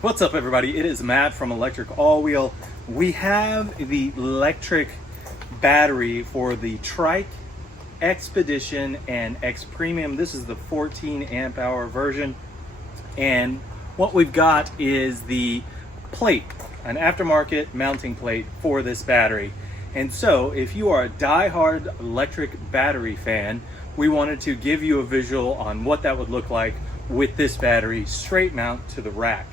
What's up, everybody? It is Matt from Electric All Wheel. We have the Lectric battery for the Trike, XPedition, and XPremium. This is the 14 amp hour version. And what we've got is the plate, an aftermarket mounting plate for this battery. And so if you are a die-hard electric battery fan, we wanted to give you a visual on what that would look like with this battery straight mount to the rack.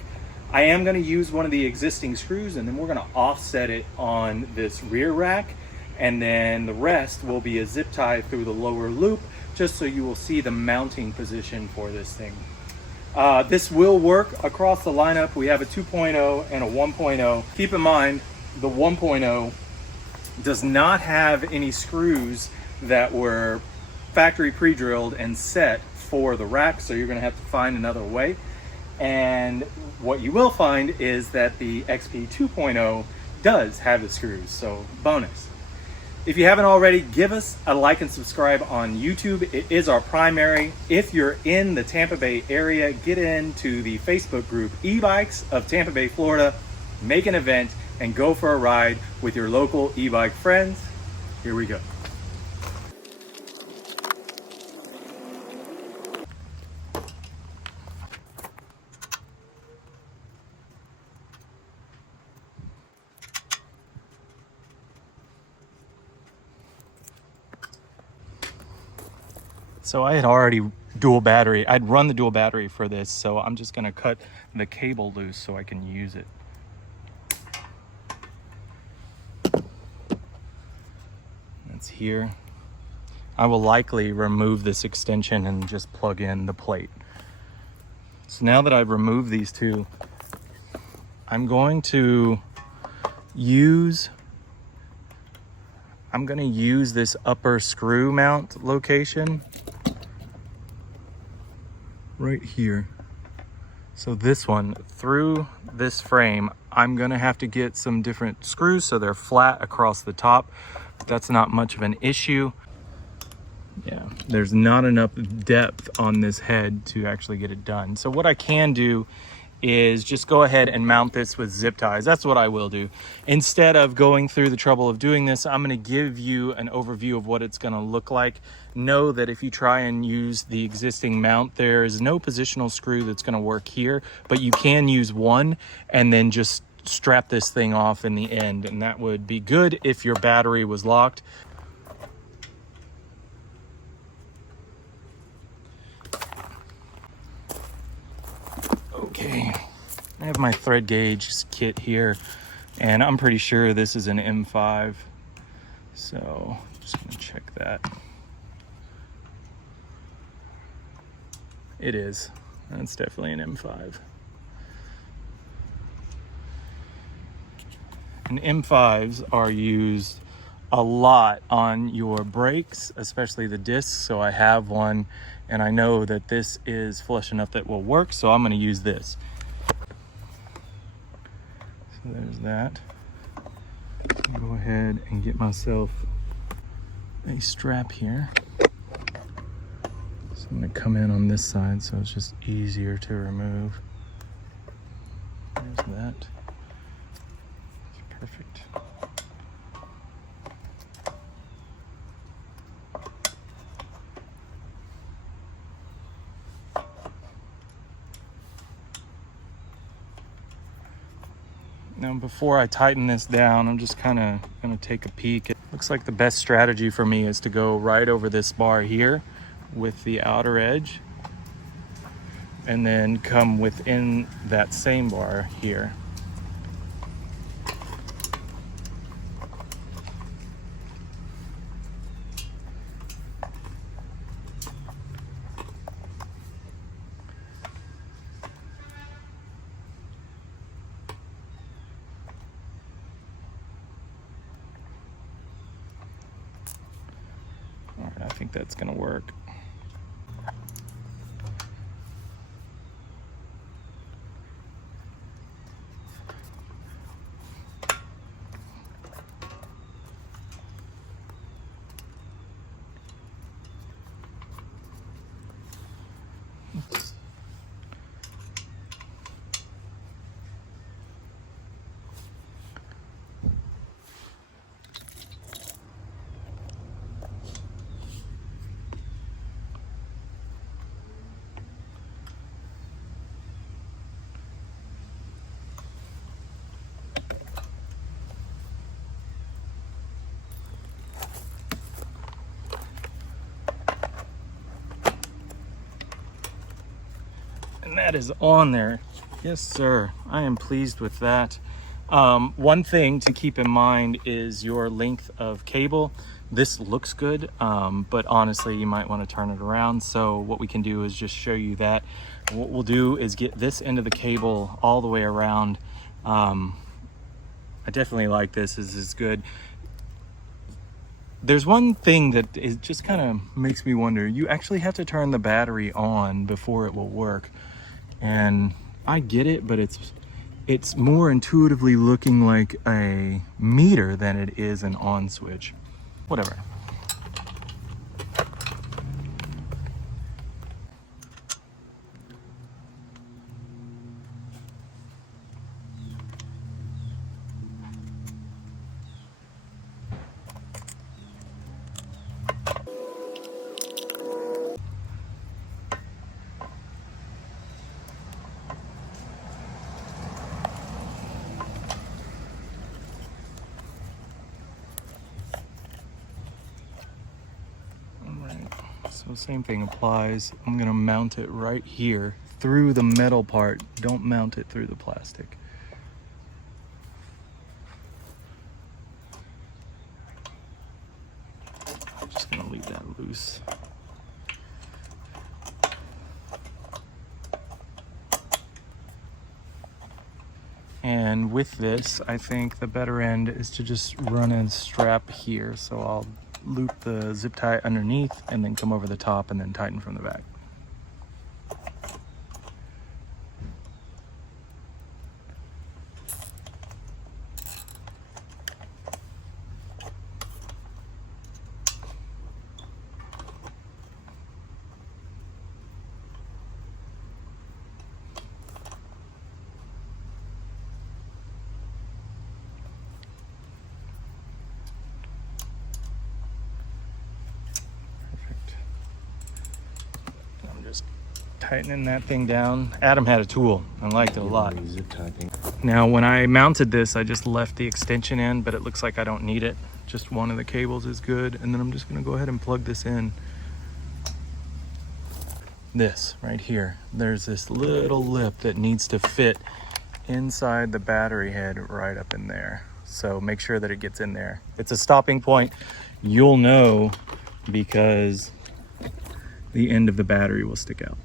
I am going to use one of the existing screws, and then we're going to offset it on this rear rack, and then the rest will be a zip tie through the lower loop, just so you will see the mounting position for this thing. This will work across the lineup. We have a 2.0 and a 1.0. Keep in mind, the 1.0 does not have any screws that were factory pre-drilled and set for the rack, so you're going to have to find another way. And what you will find is that the XP 2.0 does have the screws, so bonus. If you haven't already, give us a like and subscribe on YouTube. It is our primary. If you're in the Tampa Bay area, get into the Facebook group e-Bikes of Tampa Bay, Florida. Make an event and go for a ride with your local e-bike friends. Here we go. So I had already I'd run the dual battery for this, so I'm just gonna cut the cable loose so I can use it. That's here. I will likely remove this extension and just plug in the plate. So now that I've removed these two, I'm going to use this upper screw mount location right here. So this one, through this frame, I'm gonna have to get some different screws so they're flat across the top. That's not much of an issue. Yeah, there's not enough depth on this head to actually get it done. So what I can do is just go ahead and mount this with zip ties. That's what I will do. Instead of going through the trouble of doing this, I'm going to give you an overview of what it's going to look like. Know that if you try and use the existing mount, there is no positional screw that's going to work here, but you can use one and then just strap this thing off in the end, and that would be good if your battery was locked. Okay, I have my thread gauge kit here, and I'm pretty sure this is an M5, so just gonna check that. It is. That's definitely an M5. And M5s are used a lot on your brakes, especially the discs, so I have one, and I know that this is flush enough that will work, so I'm going to use this. So there's that. I'll go ahead and get myself a strap here. So I'm going to come in on this side so it's just easier to remove. There's that. That's perfect. Now, before I tighten this down, I'm just kind of going to take a peek. It looks like the best strategy for me is to go right over this bar here with the outer edge, and then come within that same bar here. All right, I think that's going to work. And that is on there. Yes, sir. I am pleased with that. One thing to keep in mind is your length of cable. This looks good, but honestly, you might want to turn it around. So what we can do is just show you that. What we'll do is get this end of the cable all the way around. I definitely like this. This is good. There's one thing that is just kind of makes me wonder. You actually have to turn the battery on before it will work. And I get it, but it's more intuitively looking like a meter than it is an on switch. Whatever. So same thing applies. I'm gonna mount it right here through the metal part. Don't mount it through the plastic. I'm just gonna leave that loose. And with this, I think the better end is to just run a strap here. So I'll loop the zip tie underneath and then come over the top and then tighten from the back. Tightening that thing down. Adam had a tool. I liked it a lot. Now when I mounted this, I just left the extension in, but it looks like I don't need it. Just one of the cables is good. And then I'm just gonna go ahead and plug this in. This right here. There's this little lip that needs to fit inside the battery head right up in there. So make sure that it gets in there. It's a stopping point. You'll know because the end of the battery will stick out.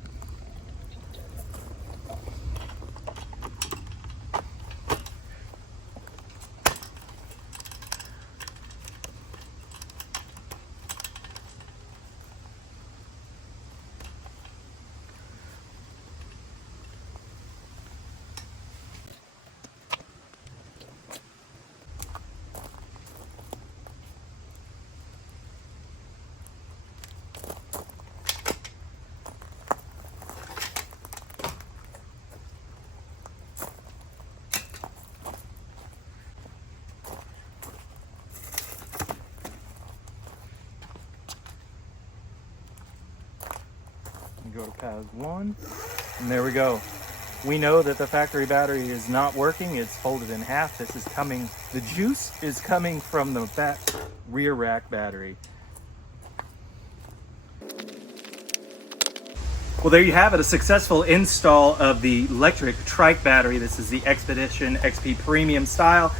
Go to pass 1, and there we go. We know that the factory battery is not working. It's folded in half. This is coming, the juice is coming from the rear rack battery. Well, there you have it, a successful install of the Lectric Trike battery. This is the XPedition XPremium style.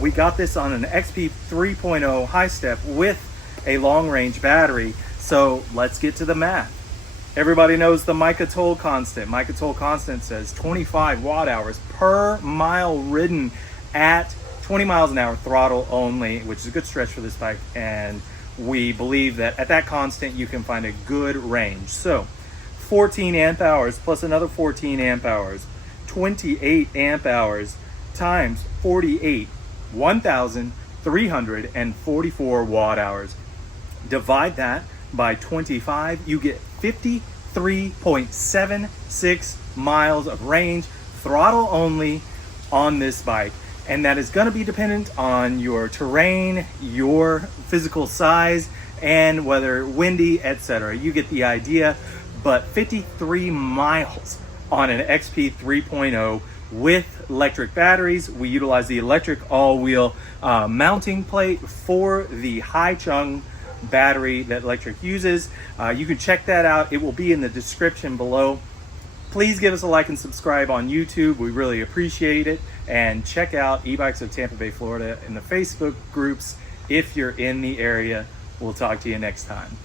We got this on an XP 3.0 high step with a long range battery. So let's get to the math. Everybody knows the Mica toll constant. Mica toll constant says 25 watt hours per mile ridden at 20 miles an hour throttle only, which is a good stretch for this bike. And we believe that at that constant, you can find a good range. So 14 amp hours plus another 14 amp hours, 28 amp hours times 48, 1,344 watt hours. Divide that by 25, you get 53.76 miles of range, throttle only on this bike. And that is going to be dependent on your terrain, your physical size, and whether windy, etc. You get the idea. But 53 miles on an XP 3.0 with electric batteries. We utilize the electric all-wheel mounting plate for the Haichuang battery that Lectric uses. You can check that out. It will be in the description below. Please give us a like and subscribe on YouTube. We really appreciate it. And check out e-Bikes of Tampa Bay, Florida in the Facebook groups if you're in the area. We'll talk to you next time.